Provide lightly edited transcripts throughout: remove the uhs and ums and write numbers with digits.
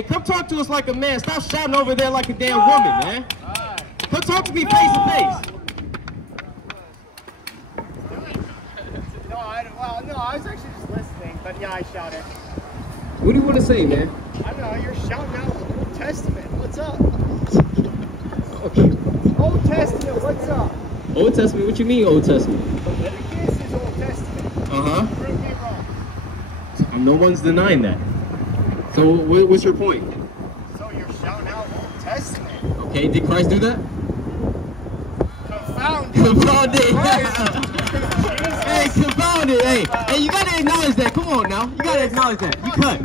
Hey, come talk to us like a man. Stop shouting over there like a damn woman, man. Come talk to me face to face. No, I was actually just listening, but yeah, I shouted. What do you want to say, man? I don't know, you're shouting out the Old Testament. What's up? Okay. Old Testament, what's up? Old Testament? What you mean, Old Testament? Leviticus is Old Testament. Uh-huh. Prove me wrong. No one's denying that. So what's your point? So you're shouting out Old Testament. Okay, did Christ do that? Confounded. Confounded. Hey, confounded. Hey, you gotta acknowledge that. Come on now. You gotta acknowledge that. You cut.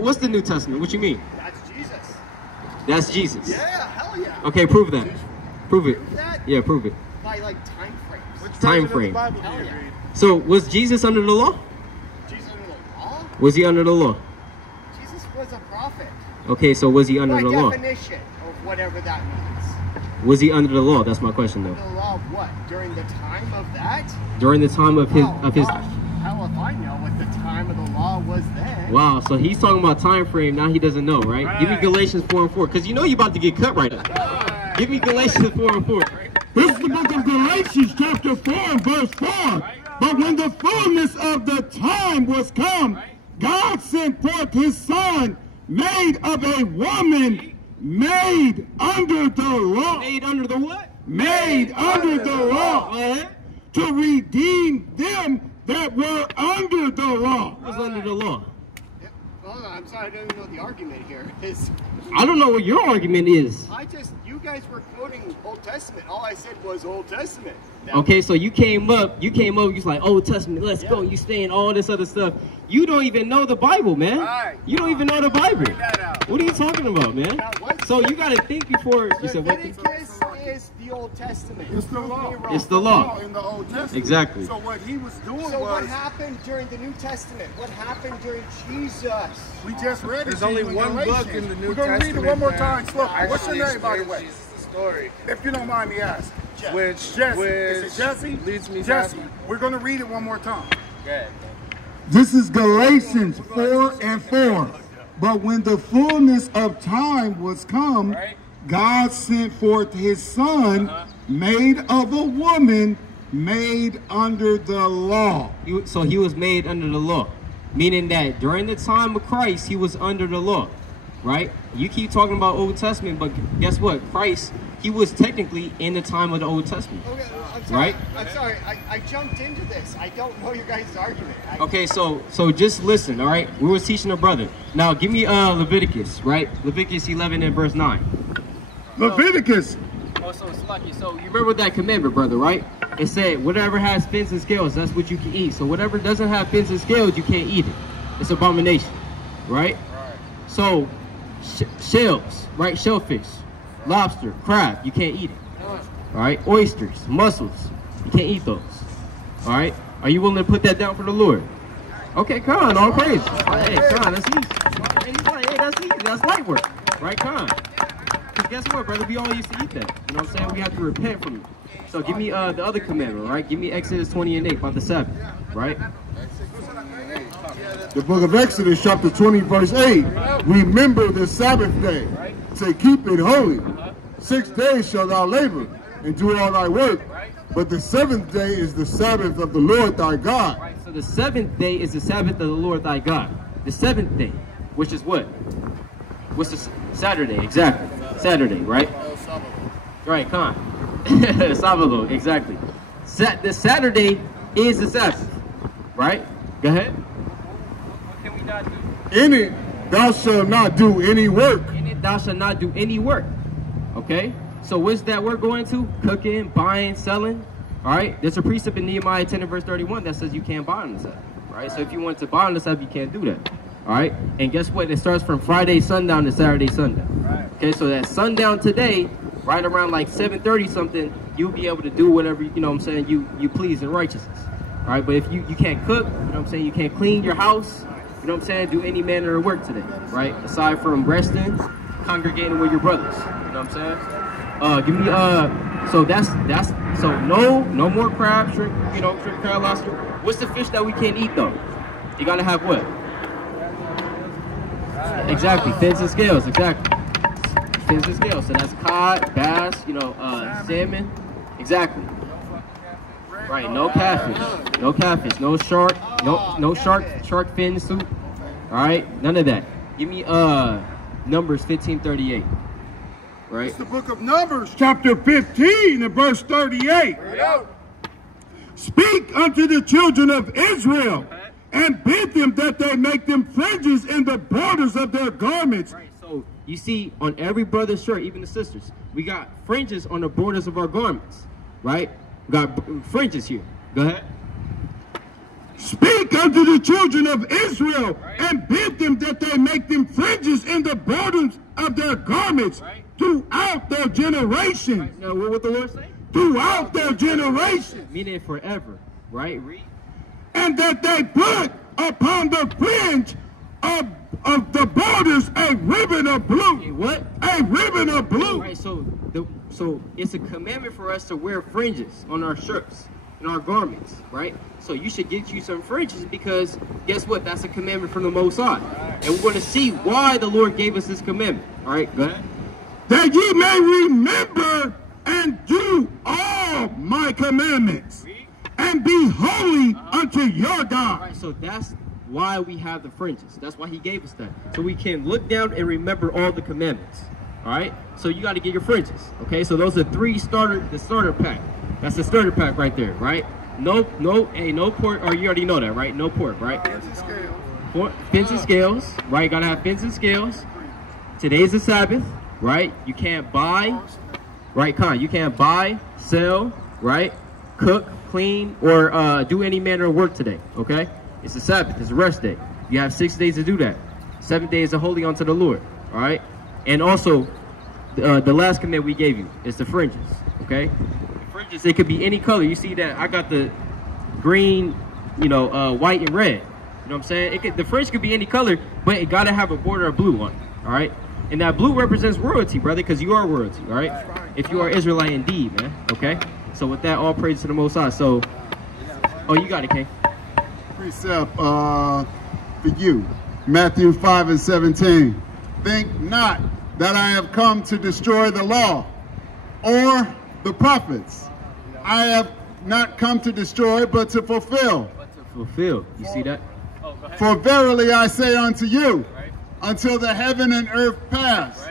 What's the New Testament? What you mean? That's Jesus. That's Jesus. Yeah, hell yeah. Okay, prove that. Prove it. Prove that? Yeah, prove it. By like time frames. Which Time version of the frame. Bible do you read? So was Jesus under the law? Jesus under the law? Was he under the law? Jesus was a prophet. Okay, so was he under By the law? definition of whatever that means. Was he under the law? That's my question, though. The law of what? During the time of that? During the time of his Gosh. Hell if I know what the time of the law was then. Wow, so he's talking about time frame. Now he doesn't know, right? Give me Galatians 4:4, because you know you're about to get cut right now. Give me Galatians 4:4. This is the book of Galatians, chapter 4 and verse 4. But when the fullness of the time was come, God sent forth his son, made of a woman, made under the law. Made under the what? Made under the law. To redeem them that were under the law. Who was under the law? Hold on, I'm sorry, I don't even know the argument here. I don't know what your argument is. You guys were quoting Old Testament. All I said was Old Testament. Okay, so you came up, you was like, Old Testament, let's go. You saying all this other stuff. You don't even know the Bible, man. Right. You don't even know the Bible. What are you talking about, man? What? So you got to think before you said what? Leviticus is the Old Testament. It's the law. It's the law. In the Old Testament. Exactly. So what he was doing So what was, happened during the New Testament? What happened during Jesus? we just read it. There's only one book in the New We're going to read it one more time. Slow. that What's your actually name, by the way? explains Jesus' story, If you don't mind me asking. which Jesse. Is it Jesse? leads me Jesse. past. We're going to read it one more time. Good. This is Galatians 4 and 4. But when the fullness of time was come, Right. God sent forth his son, made of a woman, made under the law. So he was made under the law, meaning that during the time of Christ, he was under the law, right? You keep talking about Old Testament, but guess what? Christ, he was technically in the time of the Old Testament. Okay, I'm sorry. Right? I'm sorry. I jumped into this. I don't know your guys' argument. Okay, so just listen, all right? We were teaching a brother. Now, give me Leviticus, right? Leviticus 11 and verse 9. Leviticus. Oh, so it's lucky. So you remember that commandment, brother, right? It said, whatever has fins and scales, that's what you can eat. So whatever doesn't have fins and scales, you can't eat it. It's abomination, right? So shells, right? Shellfish, lobster, crab, you can't eat it. All right? Oysters, mussels, you can't eat those. All right? Are you willing to put that down for the Lord? Okay, come on, all praise. Hey, come on, that's easy. Hey, that's easy. That's light work, right? Come on. Because guess what, brother? We all used to eat that. You know what I'm saying? We have to repent from it. So give me the other commandment, right? Give me Exodus 20 and 8 about the Sabbath, right? The book of Exodus, chapter 20, verse 8. Remember the Sabbath day. Say, keep it holy. 6 days shalt thou labor and do all thy work. But the 7th day is the Sabbath of the Lord thy God. Right, so the 7th day is the Sabbath of the Lord thy God. The 7th day, which is what? What's the Saturday, exactly. Saturday, right? Right, come on. Sabbath, exactly. The Saturday is the Sabbath, right? Go ahead. What can we not do? In it thou shalt not do any work. In it thou shalt not do any work. Okay? So what's that work going to? Cooking, buying, selling. All right? There's a precept in Nehemiah 10 and verse 31 that says you can't buy on the Sabbath. Right? So if you want to buy on the Sabbath, you can't do that. All right? And guess what? It starts from Friday sundown to Saturday sundown. Right. Okay? So that sundown today, right around like 7:30 something, you'll be able to do whatever, you know what I'm saying, you please in righteousness. All right? But if you can't cook, you know what I'm saying, you can't clean your house, you know what I'm saying, do any manner of work today. Right? Aside from resting, congregating with your brothers. You know what I'm saying? Give me so that's so no more crab, shrimp, you know, shrimp, crab, lobster. What's the fish that we can't eat though? You gotta have what? Exactly, fins and scales, exactly. Fins and scales, so that's cod, bass, you know, salmon, exactly. Right, no catfish, no shark, no shark fin soup. All right, none of that. Give me Numbers 15:38. Right. It's the book of Numbers, chapter 15 and verse 38. Speak unto the children of Israel and bid them that they make them fringes in the borders of their garments. Right, so you see on every brother's shirt, even the sisters, we got fringes on the borders of our garments, right? We got fringes here. Go ahead. Speak unto the children of Israel and bid them that they make them fringes in the borders of their garments throughout their generations. Right. Now, what the Lord say? Throughout their generations. Meaning forever, right? Read. And that they put upon the fringe of the borders a ribbon of blue. Okay, what? A ribbon of blue. Right, so it's a commandment for us to wear fringes on our shirts and our garments, right? So you should get you some fringes because guess what? That's a commandment from the Most High. And we're going to see why the Lord gave us this commandment. All right, go ahead. That ye may remember and do all my commandments and be holy unto your God. All right, so that's why we have the fringes. That's why he gave us that. So we can look down and remember all the commandments. All right, so you got to get your fringes. Okay, so those are the starter pack. That's the starter pack right there, right? No pork, or you already know that, right? No pork, right? Fins and scales, right? Gotta have fins and scales. Today's the Sabbath, right? You can't buy, right, Con? You can't buy, sell, right? Cook, clean, or do any manner of work today, okay? It's the Sabbath, it's a rest day. You have 6 days to do that. 7 days are holy unto the Lord, all right? And also, the last command we gave you is the fringes, okay? The fringes, it could be any color. You see that I got the green, you know, white and red. You know what I'm saying? The fringe could be any color, but it got to have a border of blue on it, all right? And that blue represents royalty, brother, because you are royalty, all right? If you are Israelite indeed, man, okay? So with that, all praise to the Most High. So, oh, you got it, King. Precept for you, Matthew 5:17. Think not that I have come to destroy the law or the prophets. I have not come to destroy, but to fulfill. Fulfill. You see that? For verily I say unto you, until the heaven and earth pass,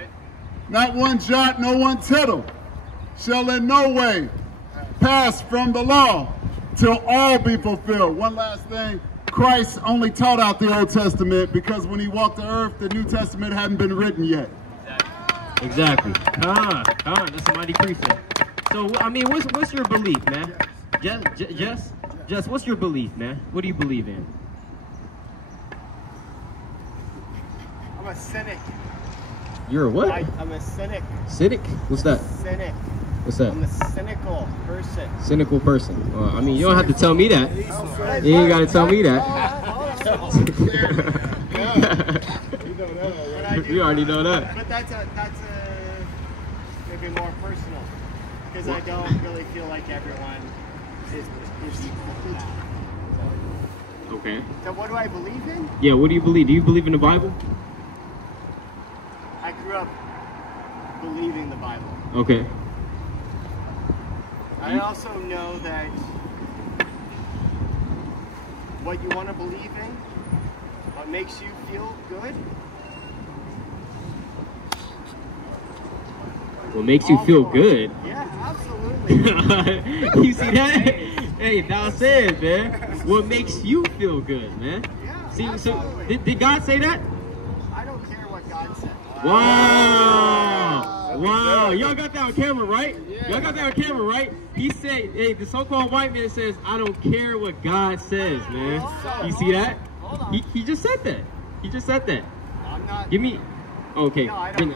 not one jot, no one tittle shall in no way pass from the law till all be fulfilled. One last thing. Christ only taught out the Old Testament because when he walked the earth, the New Testament hadn't been written yet. Exactly. That's a mighty precept. So, I mean, what's your belief, man? Jess, what's your belief, man? What do you believe in? I'm a cynic. You're a what? I'm a cynic. Cynic? What's that? Cynic. What's that? I'm a cynical person. Cynical person. I mean, you don't have to tell me that. You ain't got to tell me that. You already know that. But that's maybe more personal because I don't really feel like everyone is equal. Okay. So what do I believe in? Yeah, what do you believe? Do you believe in the Bible? I grew up believing the Bible. Okay. I also know that what you want to believe in, what makes you feel good. What makes you feel good? Yeah, absolutely. You see that? Hey, thou said, man. What makes you feel good, man? Yeah, see, absolutely. So did God say that? I don't care what God said. Wow, y'all got that on camera, right? Y'all got that on camera, right? He said, hey, the so-called white man says, I don't care what God says, man. You see that? He just said that. He just said that. I'm not. Give me, okay. No, I don't.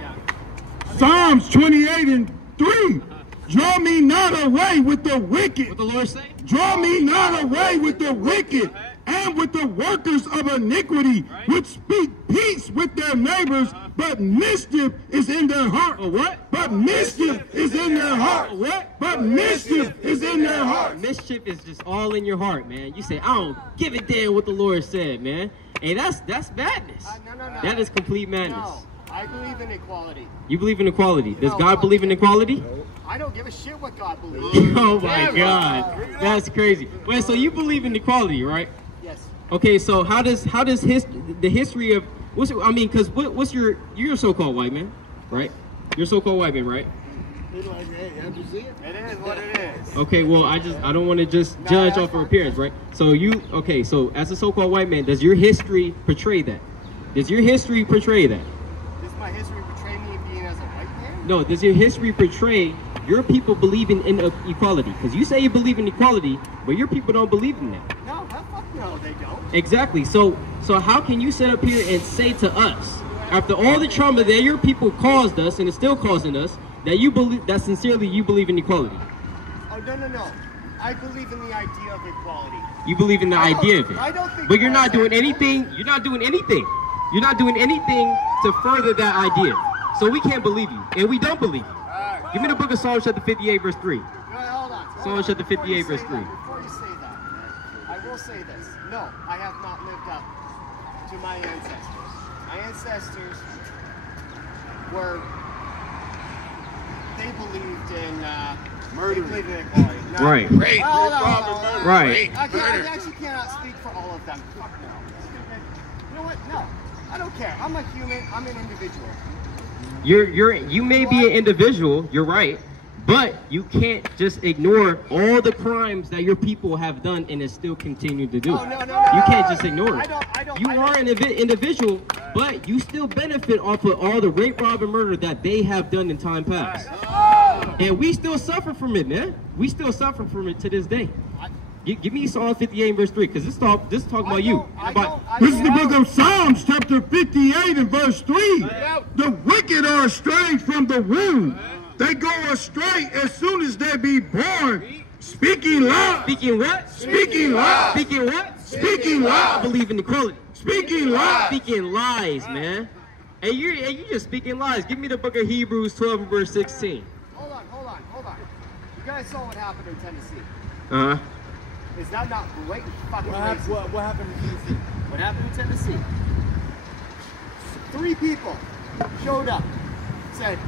Psalms 28:3. Draw me not away with the wicked. What the Lord say? Draw me not away with the wicked and with the workers of iniquity, which speak peace with their neighbors, but mischief is in their heart. What? But mischief is in their heart. What? But mischief is in their heart. Mischief is just all in your heart, man. You say, I don't give a damn what the Lord said, man. Hey, that's madness. No. That is complete madness. No, I believe in equality. You believe in equality. Does No, God believe in equality? I don't give a shit what God believes. Oh my God, that's crazy. Wait, so you believe in equality, right? Yes. Okay, so how does the history of what's you're a so-called white man, right? You're a so-called white man, right? It is what it is. Okay, well I don't want to just judge off of appearance, right? So so as a so-called white man, does your history portray that? Does your history portray that? Does my history betray me being as a white man? No, does your history portray your people believing in equality? Because you say you believe in equality, but your people don't believe in that. No, fuck no, they don't. Exactly. So how can you sit up here and say to us, after all the trauma that your people caused us and is still causing us, that you believe that sincerely you believe in equality? Oh no. I believe in the idea of equality. You believe in the idea of it. I don't think. But you're not doing anything. You're not doing anything. You're not doing anything to further that idea. So we can't believe you, and we don't believe you. Give me the book of Psalms chapter 58, verse 3. No, hold on. Psalms chapter 58, verse 3. Before you say that, I will say this. No, I have not lived up to my ancestors. My ancestors were, they believed in murder. They believed in equality. No. Right. Great. Hold on. Right. I actually cannot speak for all of them. Fuck no. You know what? No. I don't care. I'm a human. I'm an individual. You may be an individual, you're right, but you can't just ignore all the crimes that your people have done and is still continue to do. Oh, no. You can't just ignore it. You are an don't. individual, but you still benefit off of all the rape, rob, and murder that they have done in time past. And we still suffer from it, man. We still suffer from it to this day. Give me Psalm 58 verse 3, because this talking about you. This is the book of Psalms, chapter 58 and verse 3. The wicked are estranged from the womb. They go astray as soon as they be born. Speaking lies. Speaking what? Speaking lies. Speaking what? Speaking I lies. believe in equality. Speaking lies. Speaking lies, man. And you just speaking lies. Give me the book of Hebrews 12 and verse 16. Hold on. You guys saw what happened in Tennessee. Uh-huh. Is that not blatant fucking racism? What happened in Tennessee? What happened in Tennessee? 3 people showed up, said,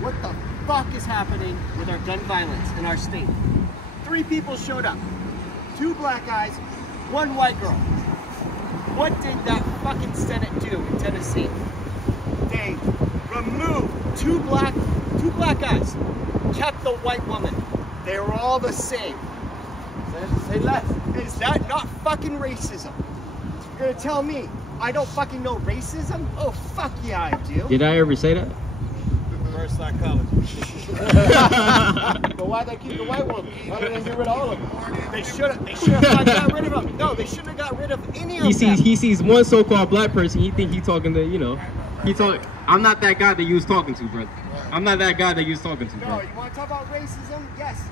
what the fuck is happening with our gun violence in our state? 3 people showed up. 2 black guys, 1 white girl. What did that fucking Senate do in Tennessee? They removed 2 black guys, kept the white woman. They were all the same. Say less. Is that not fucking racism? You're gonna tell me I don't fucking know racism? Oh, fuck yeah, I do. Did I ever say that? Reverse psychology. But why'd they keep the white woman? Why didn't they get rid of all of them? They should have got rid of them. No, they shouldn't have got rid of any of them. He sees one so-called black person, he think he talking to, I'm not that guy that you was talking to, brother. I'm not that guy that you was talking to, No, bro. you want to talk about racism? Yes.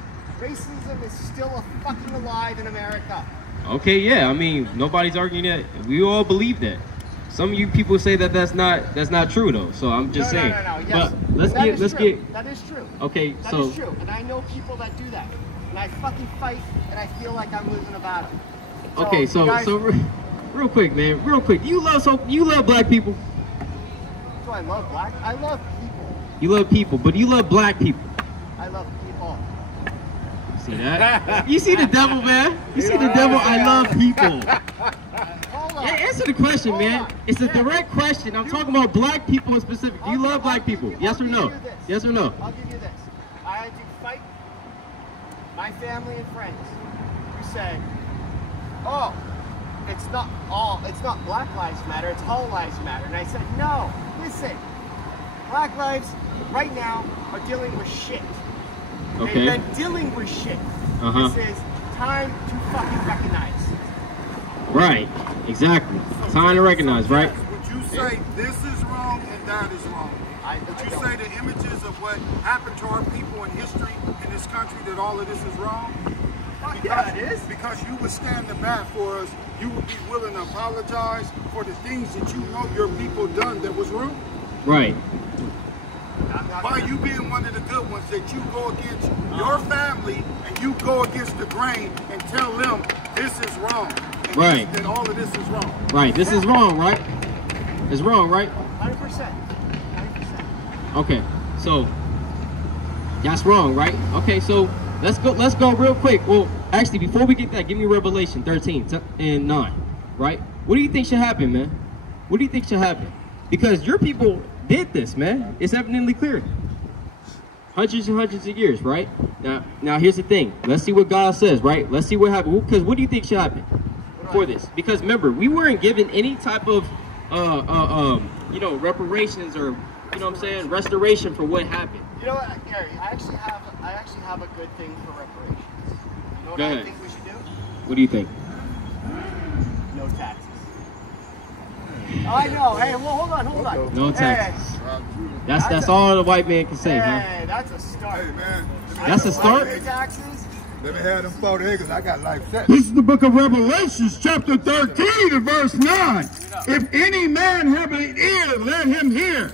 Racism is still fucking alive in America. Okay, yeah, I mean, nobody's arguing that. We all believe that. Some of you people say that that's not true though. So I'm just saying. No. Yes. But let's get. That is true. Okay, That is true, and I know people that do that, and I fucking fight, and I feel like I'm losing a battle. Okay, so real quick, man, real quick. You love black people. Do I love black? I love people. You love people, but you love black people. I love people. See that? You see the devil, man? You see the devil? I love people. Hold on. Answer the question, Hold man. on. It's a direct question. I'm talking about black people in specific. Do you love black people? Yes or no? Yes or no? I'll give you this. I had to fight my family and friends who said, oh, it's not Black Lives Matter, it's all lives matter. And I said, no, listen, Black lives right now are dealing with shit. Okay. They've been dealing with shit. This is time to fucking recognize. Right. Exactly. Time to recognize, right? Would you say this is wrong and that is wrong? Would you say the images of what happened to our people in history in this country, that all of this is wrong? Yeah, it is. Because you would stand the bat for us, you would be willing to apologize for the things that you know your people done that was wrong? Right. By you being one of the good ones, that you go against your family and you go against the grain and tell them this is wrong. And Right. That all of this is wrong. Right. This is wrong, right? It's wrong, right? 100%. 100%. Okay. So that's wrong, right? Okay. So let's go real quick. Well, actually, before we get that, give me Revelation 13 and 9. Right? What do you think should happen, man? What do you think should happen? Because your people did this, man. It's evidently clear. Hundreds and hundreds of years, right? Now here's the thing. Let's see what God says, right? Let's see what happens. Because what do you think should happen for this? Because remember, we weren't given any type of, you know, reparations or, you know what I'm saying, restoration for what happened. You know what, Gary? I actually have a good thing for reparations. You know what Go I ahead. think we should do? What do you think? No taxes. I know. Hey, well, hold on. No taxes. That's all the white man can say, huh? Hey, that's a start. Hey, man. That's a start? Taxes. Let me have them 40 acres. I got life set. This is the book of Revelations, chapter 13, and verse 9. If any man have an ear, let him hear.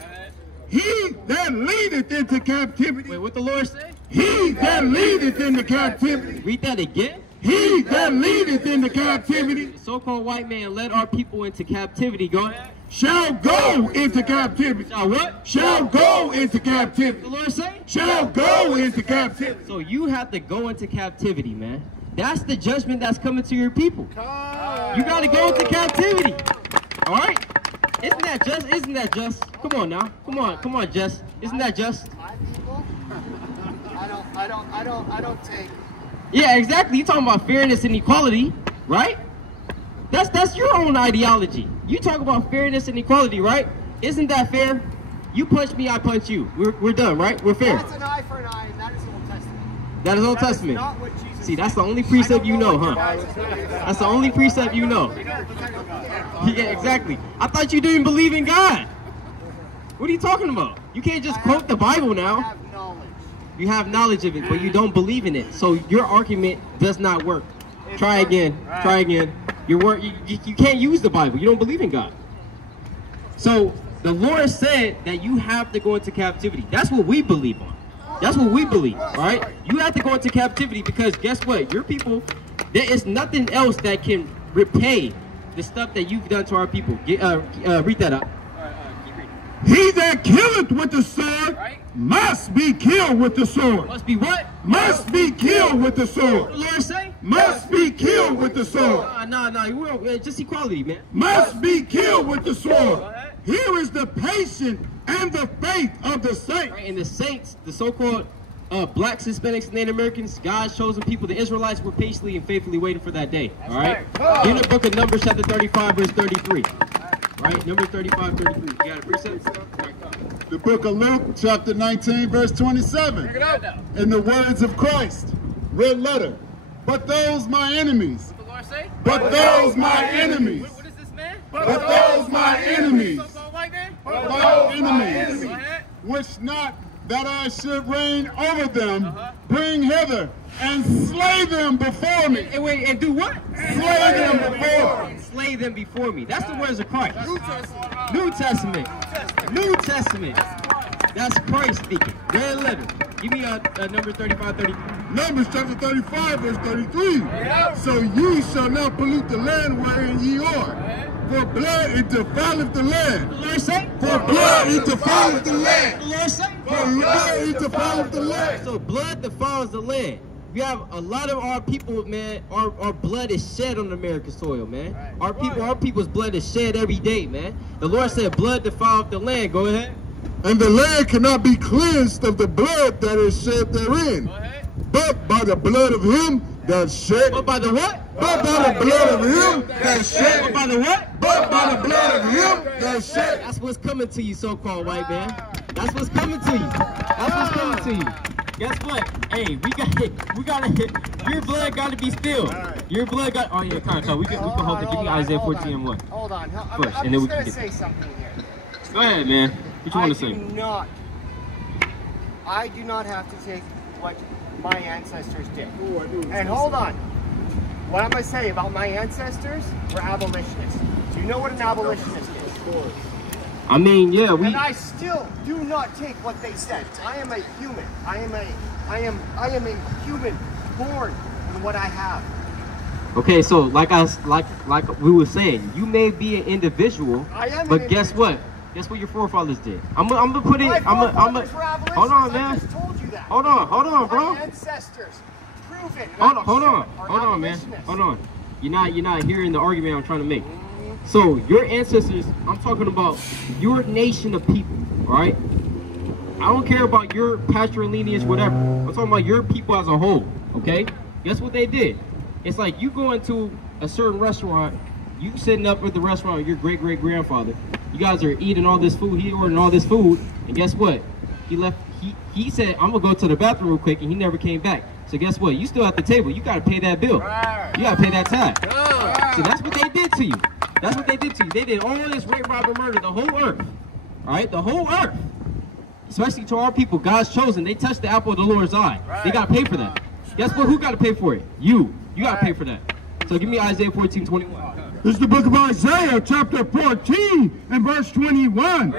He that leadeth into captivity. Wait, what the Lord say? He that leadeth into captivity. Read that again. He that leadeth into captivity The so-called white man led our people into captivity. Go ahead. shall go into captivity. Now what? Shall go into The captivity. Lord say? Shall go into captivity. So you have to go into captivity, man. That's the judgment that's coming to your people. You got to go into captivity. All right? Isn't that just? Isn't that just? Come on now. Come on, Jess. Isn't that just? My people. I don't take. Yeah, exactly. You're talking about fairness and equality, right? That's your own ideology. You talk about fairness and equality, right? Isn't that fair? You punch me, I punch you. We're done, right? We're fair. That's an eye for an eye, and that is Old Testament. That is Old That is Testament. not what Jesus See, that's said. the only precept you know, huh? That's That's the only precept you know. Yeah, exactly. I thought you didn't believe in God. What are you talking about? You can't just quote the Bible now. have knowledge. You have knowledge of it, but you don't believe in it. So your argument does not work. Try again. Try again. You can't use the Bible. You don't believe in God. So the Lord said that you have to go into captivity. That's what we believe on. That's what we believe, all right? You have to go into captivity because guess what? Your people, there is nothing else that can repay the stuff that you've done to our people. Read that up. He that killeth with the sword Right. must be killed with the sword. Must be what? Must be killed with the What the sword. Lord say? Must be killed with the sword. Nah. You will. Just equality, man. Must be killed with the sword. Go ahead. Here is the patience and the faith of the saints. Right, and the saints, the so-called blacks, Hispanics, and Native Americans, God's chosen people, the Israelites were patiently and faithfully waiting for that day. All right? In the book of Numbers, chapter 35, verse 33. Right? Numbers 35, 33. You got a precept? The book of Luke, chapter 19, verse 27. In the words of Christ, red letter. But those my enemies. What the Lord say? But those my enemies. What is this, man? But those my enemies. So-called white man? But my enemies. Go ahead. Which not that I should reign over them, bring hither and slay them before me. And wait, and do what? Slay them before me. Slay them before me. That's the words of Christ. New Testament. New Testament. That's Christ speaking. Red letter. Give me number 35, 33. Numbers chapter 35, verse 33. So ye shall not pollute the land wherein ye are. For blood it defileth the land. The Lord say? For blood it defileth the land. The Lord say? For blood it defileth the land. So blood defiles the land. We have a lot of our people, man. Our blood is shed on American soil, man. Our people's blood is shed every day, man. The Lord said, "Blood defileth the land." Go ahead. And the land cannot be cleansed of the blood that is shed therein, Go ahead. but by the blood of him that shed. But by the what? But by the blood of him that But shed. by the what? But by the blood of him that shed. That's what's coming to you, so-called white man. That's what's coming to you. That's what's coming to you. Guess what? Hey, we gotta. Your blood got to be spilled. Your blood got. Oh yeah, Carl. We can hold it. Give me Isaiah 14 and 1. Hold on. First, I'm and then we just can gonna get- say something here. Go ahead, man. What you want to say? I do not have to take what my ancestors did. And hold on. What I'm going to say about my ancestors were abolitionists. Do you know what an abolitionist is? I mean, yeah, we. And I still do not take what they said. I am a human. I am a human born in what I have. Okay, so like we were saying, you may be an individual, but guess what? Guess what your forefathers did? I'm gonna put it. Hold on, man. Hold on, bro. Ancestors, proven. Hold on, man. Hold on. You're not hearing the argument I'm trying to make. So your ancestors, I'm talking about your nation of people, all right? I don't care about your pastoral lineage, whatever. I'm talking about your people as a whole, okay? Guess what they did? It's like you go into a certain restaurant, you sitting up at the restaurant with your great-great-grandfather. You guys are eating all this food, he ordering all this food, and guess what? He said, I'm gonna go to the bathroom real quick, and he never came back. So guess what? You still at the table. You gotta pay that bill. You gotta pay that tab. So that's what they did to you. That's what they did to you. They did all this rape, rob, and murder, the whole earth. All right, the whole earth. Especially to our people, God's chosen. They touched the apple of the Lord's eye. They gotta pay for that. Guess what? Who gotta pay for it? You. You gotta pay for that. So give me Isaiah 14:21. This is the book of Isaiah, chapter 14 and verse 21.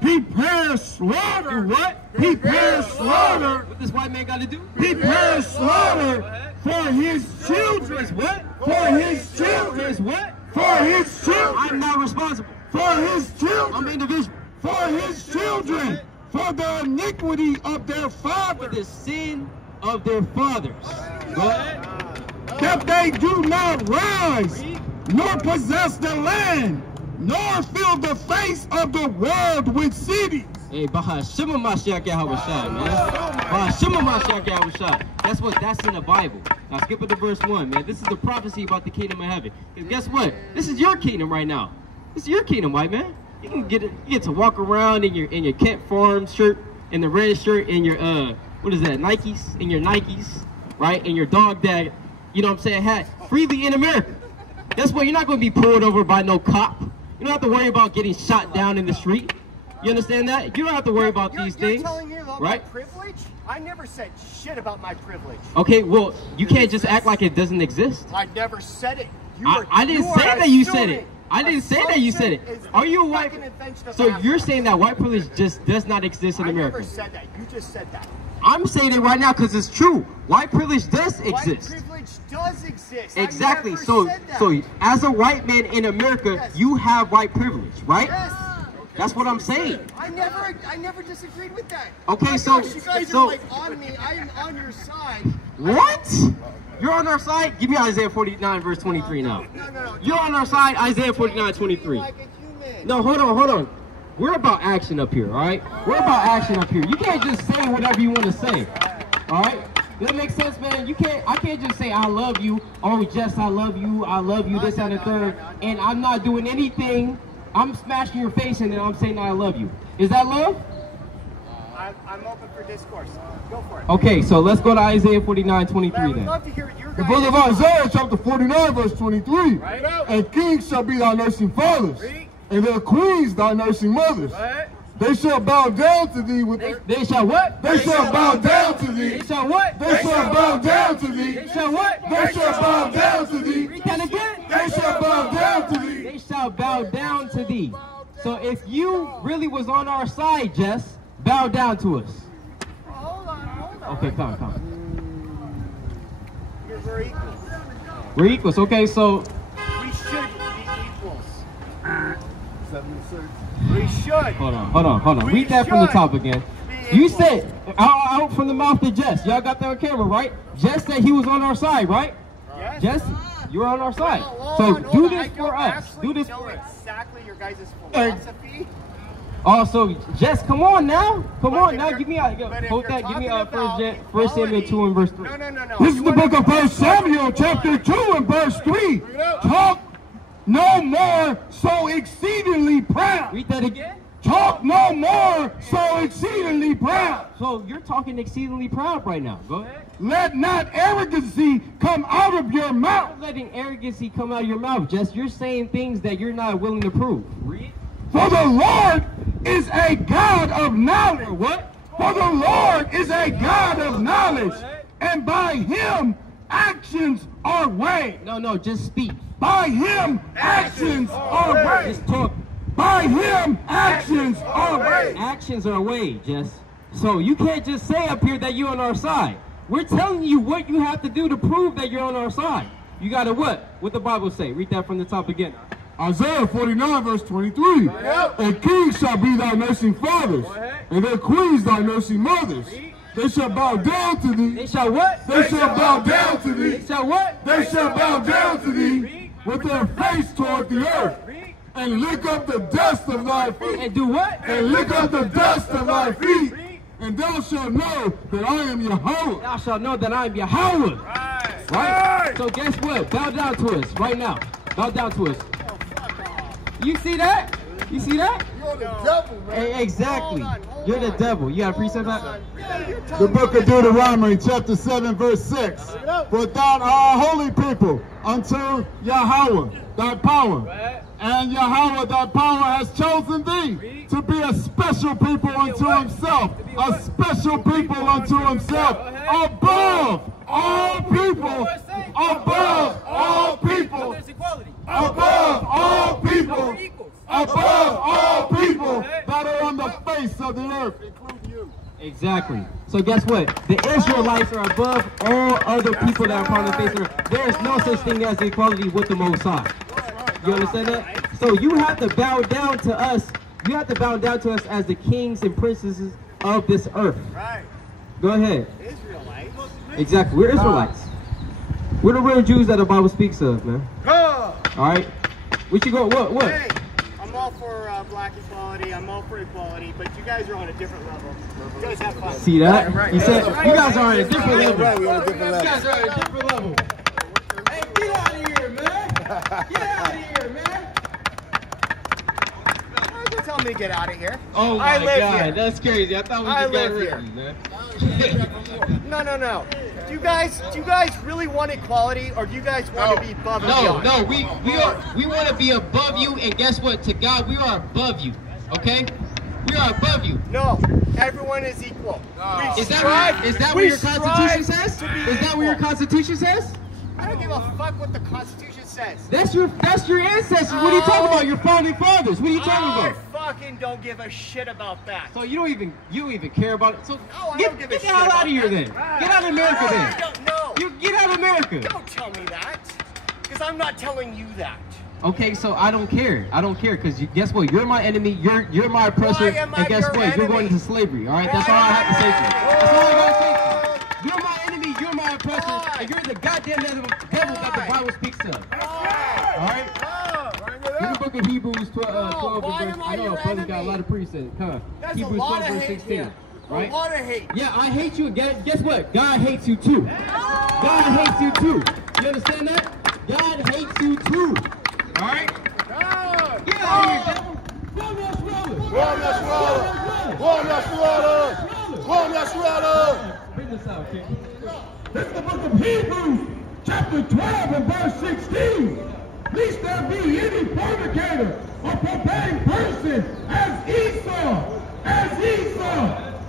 Prepare slaughter. What? Prepare slaughter. What this white man got to do? Prepare slaughter for his children. What? For his children. What? For his children. I'm not responsible. For his children. I'm individual. For his children. For the iniquity of their For fathers. the sin of their fathers. Go ahead. That they do not rise, nor possess the land, nor fill the face of the world with cities. Hey, Bahashima Mashiach Yahushua, man. Bahashima Mashiach Yahushua. That's in the Bible. Now skip it to verse 1, man. This is the prophecy about the kingdom of heaven. Because guess what? This is your kingdom right now. This is your kingdom, white man. You get to walk around in your Kent Farm shirt, and the red shirt, and your what is that? Nikes, and your Nikes, right? And your dog that, you know what I'm saying, hat freely in America. Guess what? You're not going to be pulled over by no cop. You don't have to worry about getting shot down in the street. You understand that? You don't have to worry about these things, You're telling me about right? my privilege? I never said shit about my privilege. Okay, well, you can't just act like it doesn't exist. I never said it. I didn't say that you said it. I didn't say that you said it. Are you a white? So you're saying that white privilege just does not exist in America? I never said that. You just said that. I'm saying it right now because it's true. White privilege does exist. White privilege does exist. Exactly. I never So said that. so as a white man in America, Yes. you have white privilege, right? Yes. That's what I'm saying. I never disagreed with that. Okay, Oh my so- gosh, you guys so- are like on me. I am on your side. What? You're on our side? Give me Isaiah 49 verse 23 now. No. You're on our side, Isaiah 49, 23. Like a human. No, hold on. We're about action up here, all right? We're about action up here. You can't just say whatever you want to say, all right? That makes sense, man. I can't just say I love you. Oh, Jess, I love you, this, that, and the third. And I'm not doing anything. I'm smashing your face and then I'm saying I love you. Is that love? I'm open for discourse. Go for it. Okay, so let's go to Isaiah 49, 23 I would then. love to hear your The guys' book of Isaiah, chapter 49, verse 23. Right out. And kings shall be thy nursing fathers, and their queens thy nursing mothers. They shall bow down to thee with They shall what? They shall bow down to thee. They shall what? They shall bow down to thee. They shall what? They shall bow down to thee. Read that again. They shall bow down to thee. They shall bow down to thee. So if you really was on our side, Jess, bow down to us. Hold on. Okay, come. We're equals. We're equals. Okay, so We should be equals. We should. hold on. We Read that from the should top again. be You equals. said out from the mouth of Jess. Y'all got that on camera, right? Jess said he was on our side, right? Yes. Jess, you're on our side. Hold So on. do I this don't for us. actually Do this know for us. exactly your guys' philosophy. Also, Jess, come on now. Come But on if now. you're- Give me but if hold you're that. Give me talking about First Samuel equality- 2 and verse 3. No. This is the book of 1 Samuel, chapter 2 and verse 3. Talk no more so exceedingly proud. Read that again. Talk no more so exceedingly proud. So you're talking exceedingly proud right now. Go ahead. Let not arrogancy come out of your mouth. Not letting arrogancy come out of your mouth, Jess. You're saying things that you're not willing to prove. Read. For the Lord is a God of knowledge. What? For the Lord is a God of knowledge, and by him actions are weighed. No, just speak. By him actions are weighed. Just talk. By him actions are weighed. Actions are weighed, Jess. So you can't just say up here that you're on our side. We're telling you what you have to do to prove that you're on our side. You got to what? What the Bible say? Read that from the top again. Isaiah 49 verse 23. And kings shall be thy nursing fathers, and their queens thy nursing mothers. They shall bow down to thee. They shall what? They shall bow down to thee. They shall what? They shall bow down to thee with their face toward the earth, and lick up the dust of thy feet. And do what? And lick up the dust of thy feet. And thou shalt know that I am Yahweh. Thou shalt know that I am Yahweh. Right? So guess what? Bow down to us right now. Bow down to us. You see that? You see that? You're the devil, man. Exactly. You're the devil. You got a precept that? The book of Deuteronomy, chapter 7, verse 6. For thou art a holy people unto Yahweh, thy power. And Yahweh, thy power, has chosen thee to be a special people unto himself. A special people unto himself. Above all people. Above all people. Above all people. Above all people that are on the face of the earth, including you. Exactly. So guess what? The Israelites are above all other people that are upon the face of the earth. There is no such thing as equality with the Most High. You understand that? So you have to bow down to us. You have to bow down to us as the kings and princesses of this earth. Right. Go ahead. Israelites. Exactly. We're Israelites. We're the real Jews that the Bible speaks of, man. All right. We should go. What? Hey, I'm all for black equality. I'm all for equality, but you guys are on a different level. You guys have fun. See that? He said, you guys are on a different level. We're on a different level. You guys are on a different level. Hey, get out of here, man. Get out of here, man. Don't tell me to get out of here. Oh my God, here. That's crazy. I thought we just got rid of you, man. No. Do you guys really want equality, or do you guys want to be above and beyond? No, we want to be above you, and guess what? To God, we are above you. Okay? We are above you. No, everyone is equal. Is that what your Constitution says? Is that what your Constitution says? I don't give a fuck what the Constitution says. That's your ancestors. What are you talking about? Your founding fathers. What are you talking about? I fucking don't give a shit about that. So you don't even care about it. So no, I don't give a shit. Get the hell out of here then. Get out of America then. I don't know. You get out of America. Don't tell me that, because I'm not telling you that. Okay, so I don't care. I don't care, because guess what? You're my enemy. You're my oppressor. And guess what? Enemy? You're going into slavery. All right. That's all I have to say to you. That's all I gotta say to you. You're my enemy. You're my oppressor. And you're the goddamn devil that the Bible speaks of. All right. In the book of Hebrews 12 verse. I know brother got a lot of precepts. That's Hebrews a lot 12 of verse hate 16. here. Right? A lot of hate. Yeah, I hate you. Guess what? God hates you too. God hates you too. You understand that? God hates you too. All right? Get out of here, devil. Bring this out, King. This is the book of Hebrews, chapter 12 and verse 16. Lest there be any fornicator or profane person as Esau,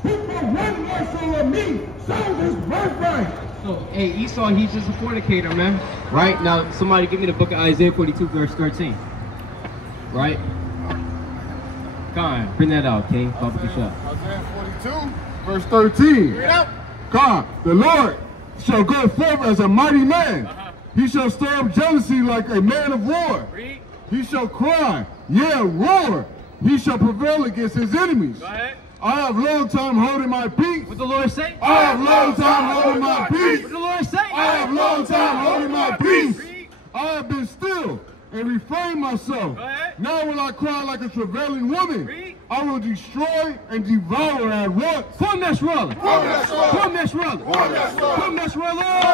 who for one morsel of meat sold his birthright. So, hey, Esau, he's just a fornicator, man. Right? Now, somebody give me the book of Isaiah 42, verse 13. Right? Come on, bring that out, King. Isaiah 42, verse 13. God, the Lord shall go forth as a mighty man. He shall stir up jealousy like a man of war. He shall cry, yeah, roar. He shall prevail against his enemies. I have long time holding my peace. What the Lord say? I have long time holding my peace. What the Lord say? I have long time holding my peace. I have been still and refrained myself. Now will I cry like a travailing woman. I will destroy and devour at once. Come, Yasharahla. Come, Yasharahla. Come, Yasharahla. Come, Yasharahla. Come, Yasharahla.